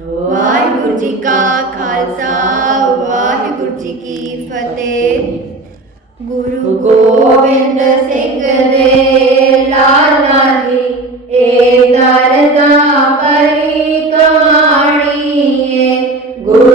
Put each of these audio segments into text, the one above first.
ਵਾਹਿਗੁਰੂ ਜੀ ਕਾ ਖਾਲਸਾ ਵਾਹਿਗੁਰੂ ਜੀ ਕੀ ਫਤਿਹ ਗੁਰੂ ਗੋਬਿੰਦ ਸਿੰਘ ਦੇ ਲਾਲਾ ਜੀ ਇਹ ਦਰਦਾ ਪਰੀ ਕਹਾਣੀ ਏ ਗੁਰੂ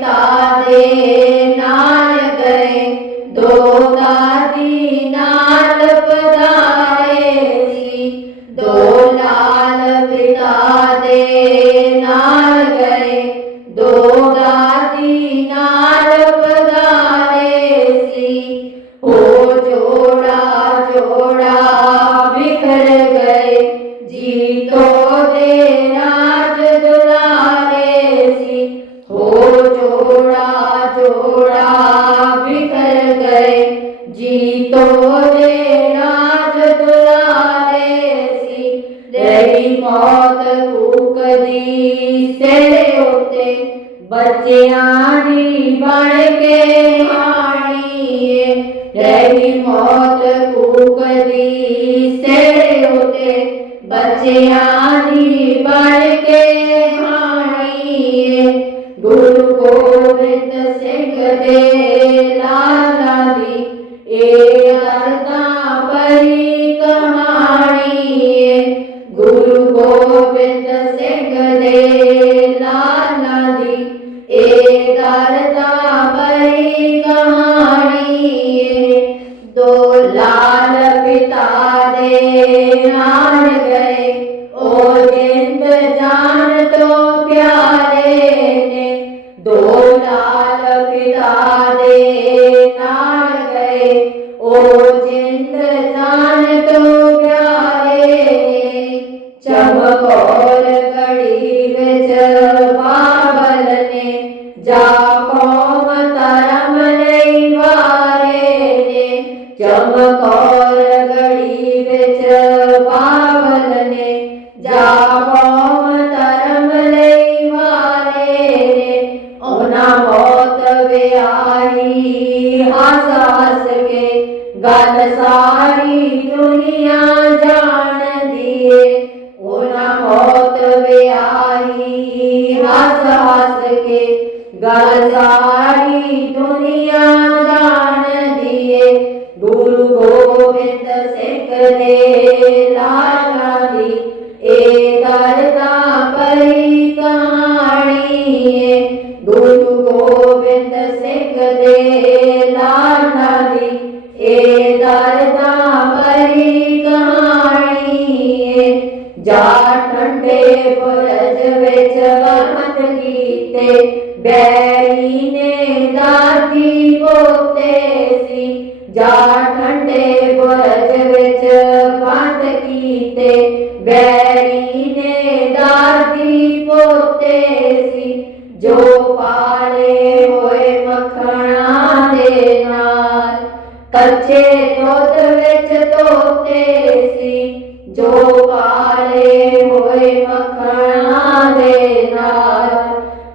ਲਾਲ गए। जी तो रे सी। रही मौत कूकदी से होते के रही मौत से होते बच्चियाणी बन के हाणिए गुरु गोविंद सिंह देव Amor. ਗੱਲ ਸਾਰੀ ਦੁਨੀਆ ਜਾਣਦੀ ਏ ਗੁਰੂ ਗੋਬਿੰਦ ਸਿੰਘ ਦੇ ਲਾਲ ਨੇ ਪੋਤੇ ਸੀ, ਜਾ ਠੰਡੇ ਬੁਰਜ ਵਿੱਚ ਬੰਦ ਕੀਤੇ। ਬੈਰੀ ਨੇ ਦਾਦੀ ਪੋਤੇ ਸੀ, ਜੋ ਪਾਲੇ ਹੋਏ ਮੱਖਣਾ ਦੇ ਨਾਲ। ਕੱਚੇ ਦੁੱਧ ਵਿੱਚ ਧੋਤੇ ਸੀ, ਜੋ ਪਾਲੇ ਹੋਏ ਮੱਖਣਾ ਦੇ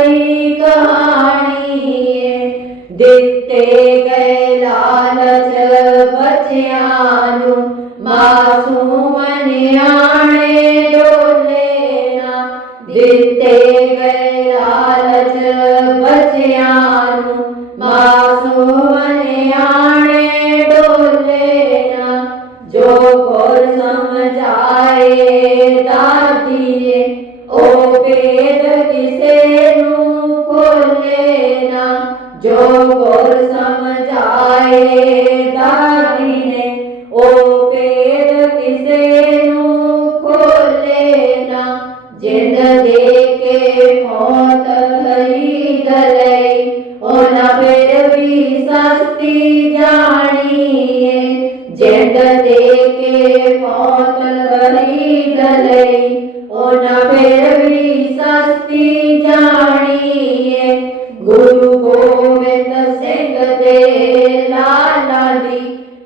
बड़ी कहानी है दिते गए लालच बच्चियानु मासूम न्याणे डोलेना दिते गए लालच बच्चियानु। ગોર સમજાયે દાદીને ઓ પેર કિસેનું ખોલેના જિંદ દેકે મોત ખરીદ લઈ ઓના પેર બી સસ્તી જાણીએ જિંદ દેકે મોત ખરીદ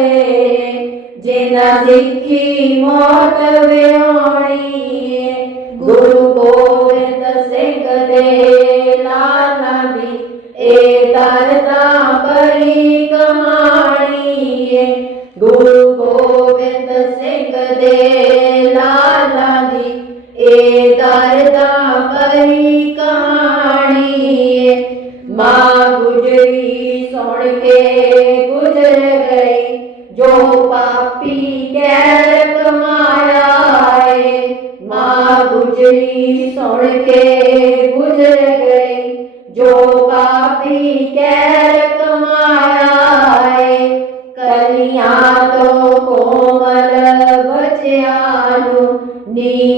ਕਰਦੇ ਜਿਨਾ ਸਿੱਖੀ ਮੌਤ ਵਿਆਹਣੀ ਗੁਰੂ ਗੋਬਿੰਦ ਸਿੰਘ ਦੇ ਲਾਲਾ ਦੀ ਇਹ ਦਰਦਾ ਬੜੀ ਕਹਾਣੀ ਗੁਰੂ ਗੋਬਿੰਦ ਸਿੰਘ ਦੇ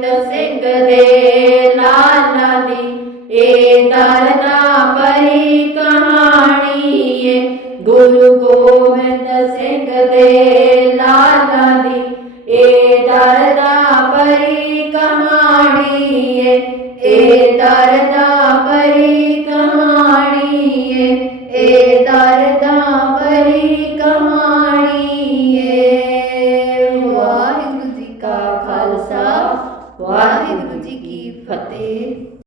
ਪਿੰਡ ਸਿੰਘ ਦੇ ਲਾਲਾਂ ਦੀ ਇਹ ਦਰਦਾ ਭਰੀ ਕਹਾਣੀ ਏ ਗੁਰੂ ਗੋਬਿੰਦ ਸਿੰਘ ਦੇ ਲਾਲਾਂ ਦੀ ਇਹ ਦਰਦਾ ਭਰੀ ਕਹਾਣੀ ਏ ਇਹ ਦਰਦਾ ਭਰੀ